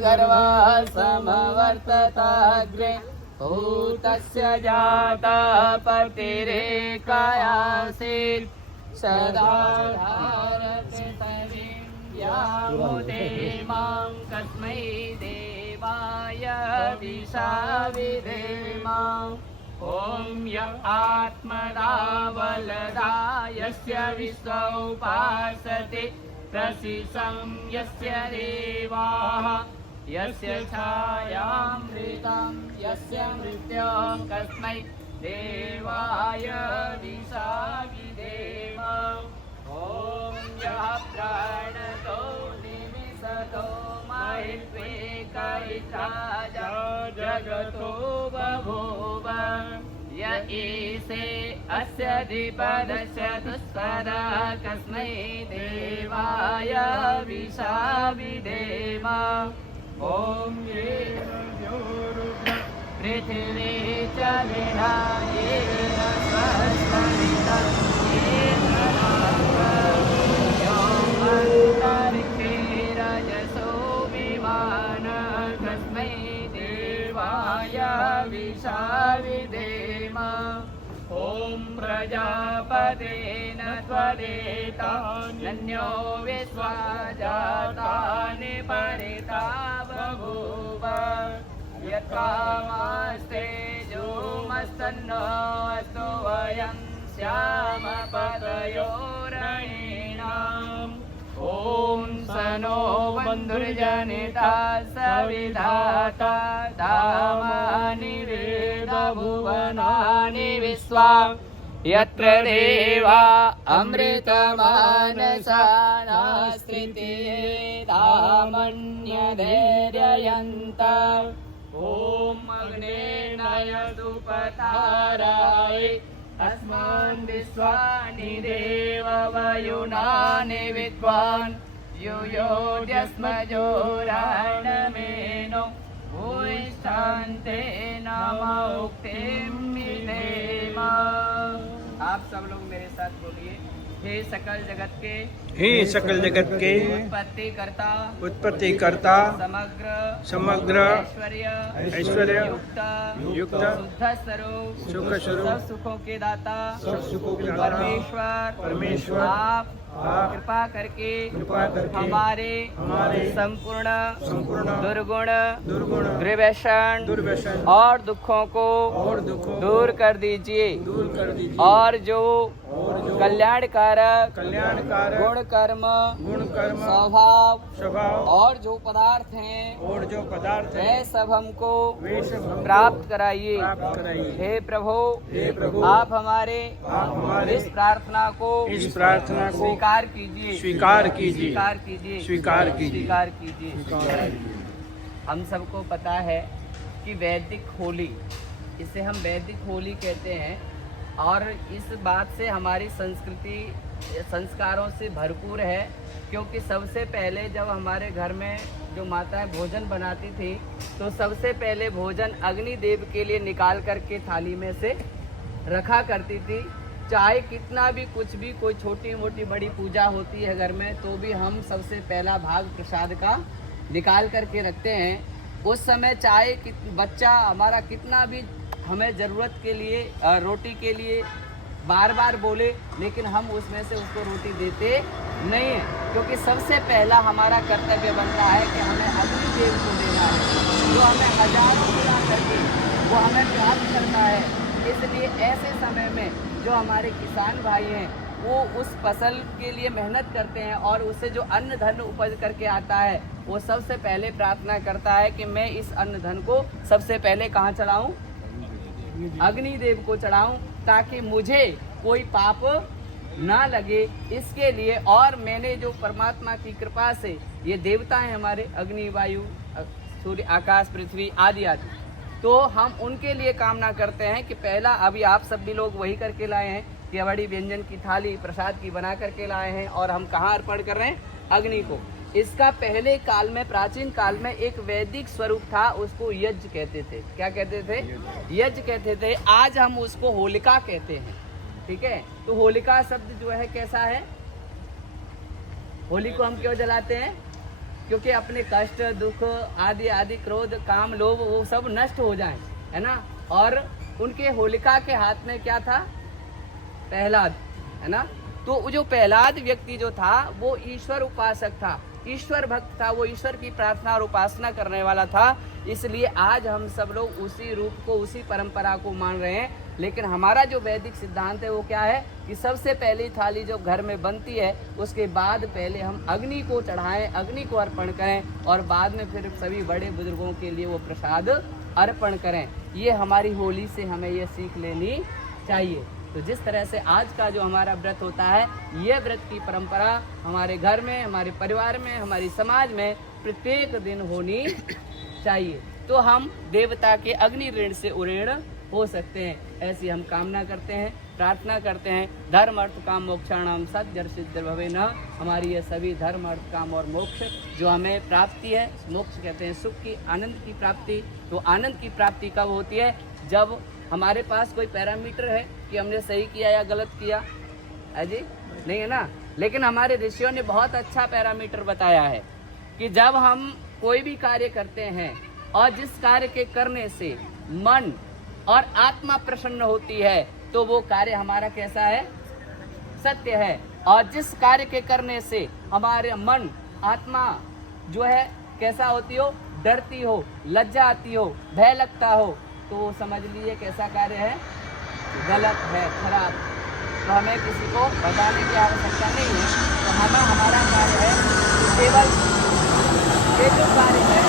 गर्वा समवर्तताग्रे भूतस्य जाता पतिरेकायासीत् सदा धारपृथिवीं यामुदे मां कस्मै देवाय विशाविधेम। ॐ य आत्मदा वलदा यस्य विश्व उपासते प्रसिसं यस्य देवाः यस्य छायामृतं यस्य मृत्युं कस्मै देवाय विशाविधेम। ॐ यः प्राणतो निमिषतो महित्वेकैका जगतो बभूव य ईशे अस्य द्विपदस्य दुःस्वरा कस्मै देवाय विशाविधेम। ॐ ये पृथिवी च विधायेन स्वस्तितं येन नान्तरिक्षे रजसो विमानः कस्मै देवाय विशाविधेम। ॐ प्रजापतेन त्वरेतान्यो विश्वा जातानि परिता बभूव यत्कामास्तेजोमस्तन्नो अस्तु वयं स्याम पतयोरणीनाम्। ॐ स नो बन्धुर्जनिता सविधाता धामानि वेदभुवनानि विश्वा यत्र देवा अमृतमानसा नास्त्रिते धामन्यधैर्ययन्त। ॐ अग्ने नयदुपताराय अस्मान् विश्वानि देव वयुनानि विद्वान् युयोद्यस्मजोराणमेनो भूयिष्ठान्ते नम उक्तिं विधेम। आप सब लोग मेरे साथ बोलिए। हे सकल जगत के उत्पत्ति करता समग्र ऐश्वर्य युक्त सुख स्वरूप सुखों के दाता परमेश्वर आप कृपा करके हमारे संपूर्ण दुर्गुण दुर्व्यसन और दुखों को दूर कर दीजिए और जो कल्याणकारक गुण कर्म स्वभाव और जो पदार्थ हैं वे सब हमको प्राप्त कराइए। हे प्रभु आप हमारे इस प्रार्थना को स्वीकार कीजिए। हम सबको पता है कि वैदिक होली, इसे हम वैदिक होली कहते हैं और इस बात से हमारी संस्कृति संस्कारों से भरपूर है, क्योंकि सबसे पहले जब हमारे घर में जो माताएं भोजन बनाती थी तो सबसे पहले भोजन अग्निदेव के लिए निकाल करके थाली में से रखा करती थी। चाहे कितना भी कुछ भी कोई छोटी मोटी बड़ी पूजा होती है घर में, तो भी हम सबसे पहला भाग प्रसाद का निकाल करके रखते हैं। उस समय चाहे बच्चा हमारा कितना भी हमें ज़रूरत के लिए रोटी के लिए बार बार बोले, लेकिन हम उसमें से उसको रोटी देते नहीं हैं, क्योंकि सबसे पहला हमारा कर्तव्य बनता है कि हमें अग्निदेव को देना है, जो हमें हजारों गुना करके वो हमें प्राप्त करता है। इसलिए ऐसे समय में जो हमारे किसान भाई हैं वो उस फसल के लिए मेहनत करते हैं और उससे जो अन्न धन उपज करके आता है, वो सबसे पहले प्रार्थना करता है कि मैं इस अन्न धन को सबसे पहले कहाँ चढ़ाऊँ? अग्निदेव को चढ़ाऊं, ताकि मुझे कोई पाप ना लगे इसके लिए। और मैंने जो परमात्मा की कृपा से ये देवता हैं हमारे अग्नि वायु सूर्य आकाश पृथ्वी आदि आदि, तो हम उनके लिए कामना करते हैं कि पहला अभी आप सब भी लोग वही करके लाए हैं कि बड़ी व्यंजन की थाली प्रसाद की बना करके लाए हैं और हम कहाँ अर्पण कर रहे हैं? अग्नि को। इसका पहले काल में प्राचीन काल में एक वैदिक स्वरूप था, उसको यज्ञ कहते थे। क्या कहते थे? यज्ञ कहते थे। आज हम उसको होलिका कहते हैं। ठीक है, तो होलिका शब्द जो है कैसा है? होली को हम क्यों जलाते हैं? क्योंकि अपने कष्ट दुख आदि आदि क्रोध काम लोभ वो सब नष्ट हो जाएं, है ना। और उनके होलिका के हाथ में क्या था? प्रहलाद, है ना। तो जो प्रहलाद व्यक्ति जो था वो ईश्वर उपासक था, ईश्वर भक्त था, वो ईश्वर की प्रार्थना और उपासना करने वाला था। इसलिए आज हम सब लोग उसी रूप को, उसी परंपरा को मान रहे हैं। लेकिन हमारा जो वैदिक सिद्धांत है वो क्या है कि सबसे पहली थाली जो घर में बनती है उसके बाद पहले हम अग्नि को चढ़ाएं, अग्नि को अर्पण करें और बाद में फिर सभी बड़े बुजुर्गों के लिए वो प्रसाद अर्पण करें। ये हमारी होली से हमें ये सीख लेनी चाहिए। तो जिस तरह से आज का जो हमारा व्रत होता है, ये व्रत की परंपरा हमारे घर में, हमारे परिवार में, हमारी समाज में प्रत्येक दिन होनी चाहिए। तो हम देवता के अग्नि ऋण से उऋण हो सकते हैं, ऐसी हम कामना करते हैं, प्रार्थना करते हैं। धर्म अर्थ काम मोक्षाणाम सद् सिद्ध भवे न। हमारी ये सभी धर्म अर्थ काम और मोक्ष जो हमें प्राप्ति है, मोक्ष कहते हैं सुख की, आनंद की प्राप्ति। तो आनंद की प्राप्ति कब होती है? जब हमारे पास कोई पैरामीटर है कि हमने सही किया या गलत किया, है जी? नहीं है ना। लेकिन हमारे ऋषियों ने बहुत अच्छा पैरामीटर बताया है कि जब हम कोई भी कार्य करते हैं और जिस कार्य के करने से मन और आत्मा प्रसन्न होती है तो वो कार्य हमारा कैसा है? सत्य है। और जिस कार्य के करने से हमारे मन आत्मा जो है कैसा होती हो? डरती हो, लज्जा आती हो, भय लगता हो, तो वो समझ लीजिए कैसा कार्य है? गलत है, खराब। तो हमें किसी को बताने की आवश्यकता नहीं है। तो हमारा कार्य है केवल ये जो कार्य है,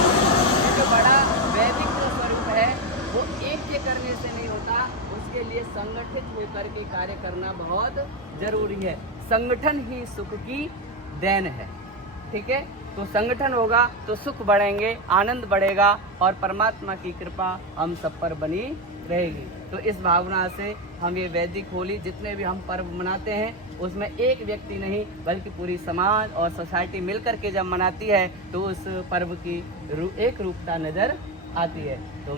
ये जो बड़ा वैदिक जो स्वरूप है वो एक के करने से नहीं होता, उसके लिए संगठित होकर के कार्य करना बहुत जरूरी है। संगठन ही सुख की देन है, ठीक है। तो संगठन होगा तो सुख बढ़ेंगे, आनंद बढ़ेगा और परमात्मा की कृपा हम सब पर बनी रहेगी। तो इस भावना से हम ये वैदिक होली जितने भी हम पर्व मनाते हैं उसमें एक व्यक्ति नहीं बल्कि पूरी समाज और सोसाइटी मिलकर के जब मनाती है तो उस पर्व की एक रूपता नजर आती है। तो